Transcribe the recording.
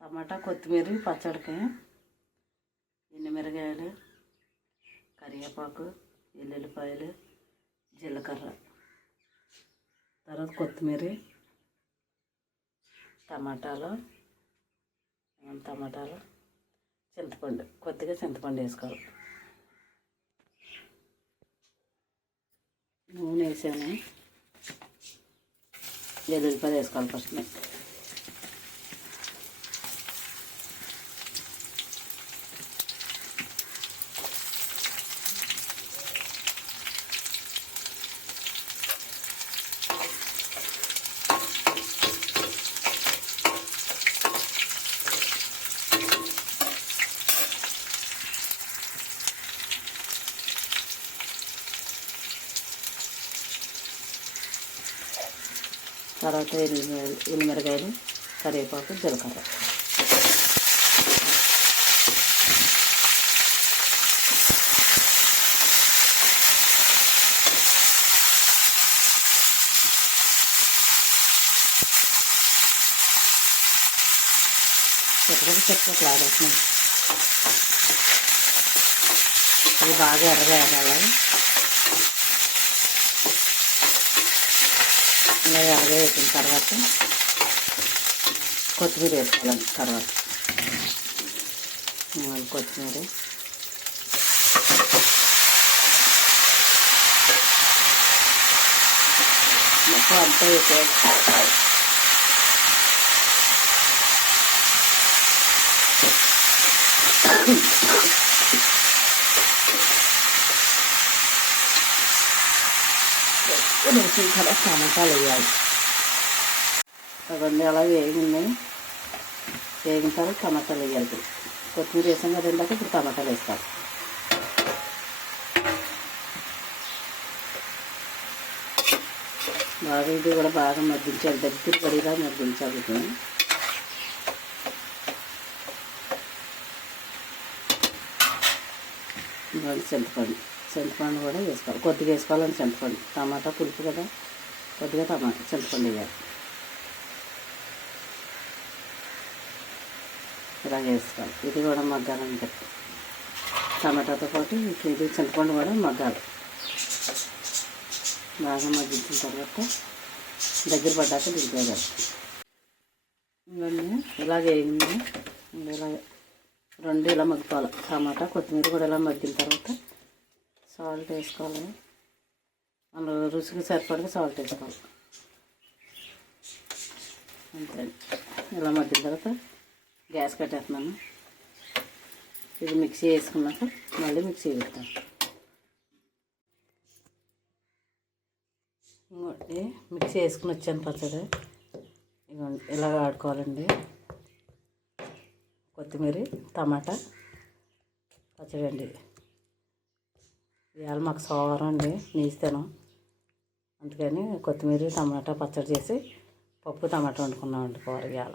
టమాటా కొత్తిమీర పచ్చడికి ఎండుమిరగాయలు, కరివేపాకు, ఎల్లుల్లిపాయలు, జీలకర్ర, తర్వాత కొత్తిమీర, టమాటాలు, చింతపండు, కొద్దిగా చింతపండు వేసుకోవాలి. నూనె వేసాను, ఎల్లుల్లిపాయలు వేసుకోవాలి ఫస్ట్. తర్వాత ఎల్లుమిరగాయలు, కరివేపాకు, జీలకర్ర. చెట్టు ఆడేస్తున్నాయి. ఇది బాగా ఎర్రగా వేయాలి. ఇలా ఎర్రగా వేసిన తర్వాత కొత్తిమీర వేసుకోవాలండి. తర్వాత కొత్తిమీర, మొత్తం అంతా వేసేయాలి. తర్వాత టమాటాలు వేయాలి. అవన్నీ అలా వేగినాయి. వేగిన తర్వాత టమాటాలు వేయాలి. కొత్తిమీర వేసాం కదా ఇందాక, ఇప్పుడు టమాటాలు వేస్తాం. బాగా ఇది కూడా బాగా మగ్గించాలి, దగ్గర పడిగా మగ్గించాలి. చింతపండు కూడా వేసుకోవాలి, కొద్దిగా వేసుకోవాలని చింతపండు. టమాటా పులుపు కదా, కొద్దిగా చింతపండు వేయాలి. ఇలా వేసుకోవాలి. ఇది కూడా మగ్గాలంటే టమాటాతో పాటు ఇది చింతపండు కూడా మగ్గాలి. బాగా మగ్గించిన తర్వాత దగ్గర పడ్డాక దిగిపోయాలి. ఇవన్నీ ఇలా వేయింది. ఇలా రెండు ఇలా మగ్గిపోవాలి. టమాటా కొత్తిమీర కూడా ఇలా మగ్గిన తర్వాత సాల్ట్ వేసుకోవాలి. మన రుచికి సరిపడగా సాల్ట్ వేసుకోవాలి. అంతే. ఇలా మగ్గిన తర్వాత గ్యాస్ కట్టేస్తున్నాను. ఇది మిక్సీ వేసుకున్నాక మళ్ళీ మిక్సీ పెడతాను. ఇంకోటి మిక్సీ వేసుకుని వచ్చాను పచ్చడి. ఇలా ఆడుకోవాలండి. కొత్తిమీర, టమాటా పచ్చడి అండి. ఇవాళ మాకు సోమవారం అండి, నీస్తాను. అందుకని కొత్తిమీర, టమాటా పచ్చడి చేసి పప్పు టమాటా వండుకున్నామండి కూర ఇవాళ.